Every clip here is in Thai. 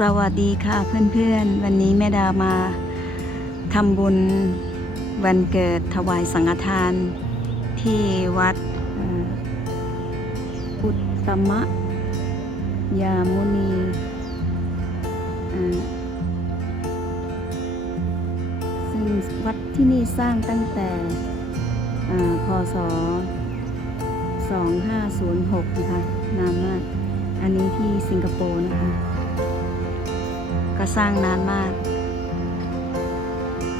สวัสดีค่ะเพื่อนๆ วันนี้แม่ดามาทำบุญวันเกิดถวายสังฆทานที่วัดอุตตมะยามุนีซึ่งวัดที่นี่สร้างตั้งแต่พศ 2506 นะคะ นานมาก อันนี้ที่สิงคโปร์นะคะ ก็สร้างนานมาก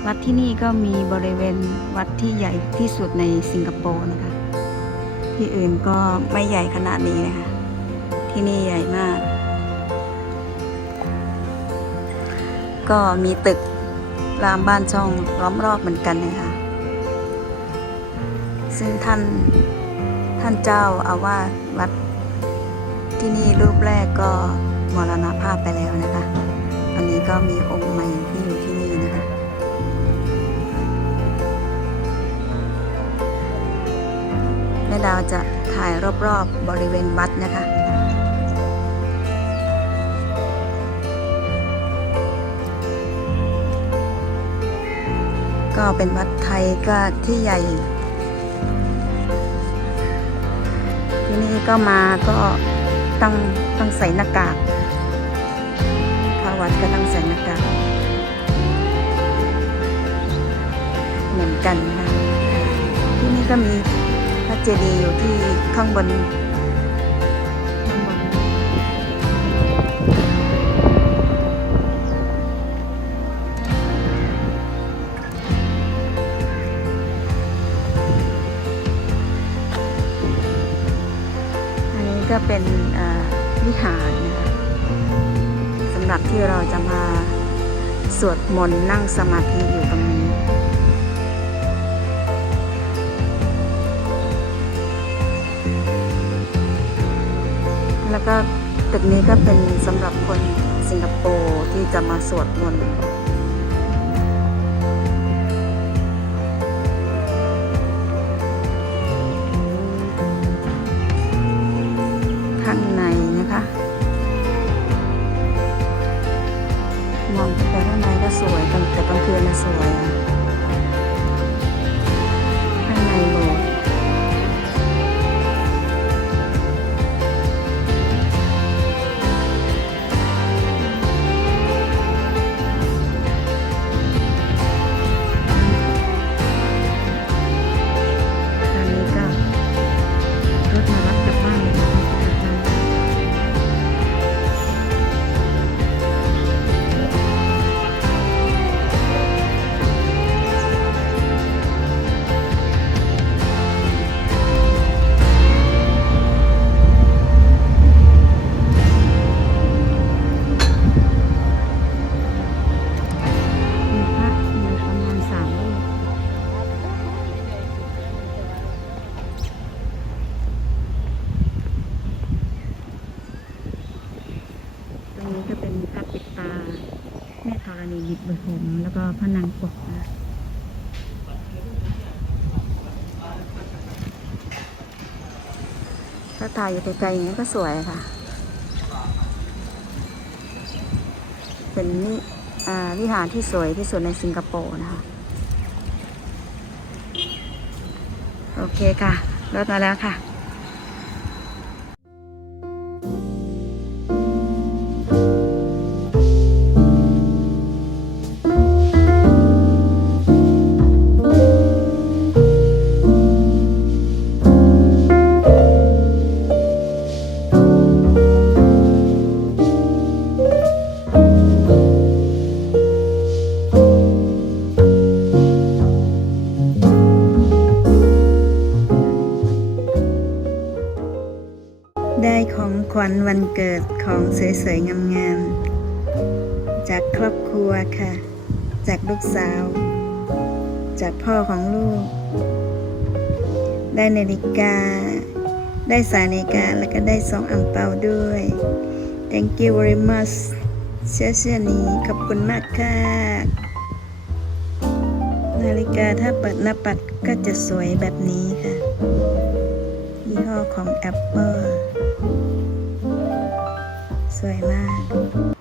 วัดที่นี่ก็มีบริเวณวัดที่ใหญ่ที่สุดในสิงคโปร์นะคะ ที่อื่นก็ไม่ใหญ่ขนาดนี้นะคะ ที่นี่ใหญ่มาก ก็มีตึกรามบ้านช่องล้อมรอบเหมือนกันนะคะ ซึ่งท่านท่านเจ้าอาวาสวัดที่นี่รูปแรกก็มรณภาพไปแล้วนะคะ อันนี้ก็มีองค์ใหม่ที่อยู่ที่นี่นะคะ แม่ดาวจะถ่ายรอบๆบบริเวณวัดนะคะก็เป็นวัดไทยก็ที่ใหญ่ ที่นี่ก็มาก็ต้องต้องใส่หน้ากาก วัดก็ต้องใส่หน้ากากเหมือนกันค่ะที่นี่ก็มีพระเจดีย์อยู่ที่ข้างบนข้างบนอันนี้ก็เป็นวิหารับที่เราจะมาสวดมนต์นั่งสมาธิอยู่ตรงนี้ แล้วก็ตึกนี้ก็เป็นสำหรับคนสิงคโปร์ที่จะมาสวดมนต์ มองไปข้างในก็สวยแต่แต่กลางคืนน่ะสวย แม่ธรณีบิบุผมแล้วก็พนางกวักนะถ้าถ่ายอยู่ไกลๆอย่างนี้ก็สวยค่ะ เป็นนิอ่วิหารที่สวยที่สุดในสิงคโปร์นะคะ โอเคค่ะรถมาแล้วค่ะ ขวัญวันเกิดของสวยๆงามๆจากครอบครัวค่ะ จากลูกสาว จากพ่อของลูก ได้นาฬิกา ได้สายนาฬิกาแล้วก็ได้สองอังเปาด้วย thank you very much เชื่อเชื่อนี้ขอบคุณมากค่ะ นาฬิกาถ้าเปิดหน้าปัดก็จะสวยแบบนี้ค่ะ ยี่ห้อของ Apple วยมาก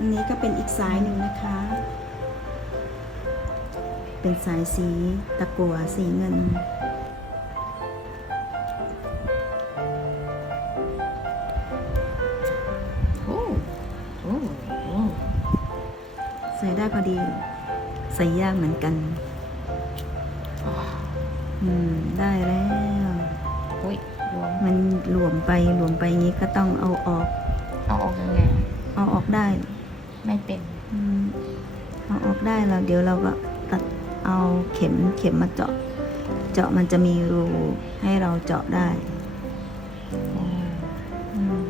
อันนี้ก็เป็นอีกสายหนึ่งนะคะ เป็นสายสีตะกัวสีเงิน โอ้โอ้ใส่ได้พอดี ใส่ยากเหมือนกัน อืม ได้แล้วมันหลวมไปหลวมไปงี้ก็ต้องเอาออก เอาออกยังไง เอาออกได้ ไม่เป็นอืมเอาออกได้แล้วเดี๋ยวเราก็ตัดเอาเข็มเข็มมาเจาะ เจาะมันจะมีรูให้เราเจาะได้อืมอืม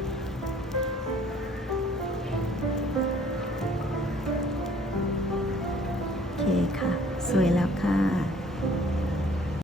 โอเคค่ะ สวยแล้วค่ะ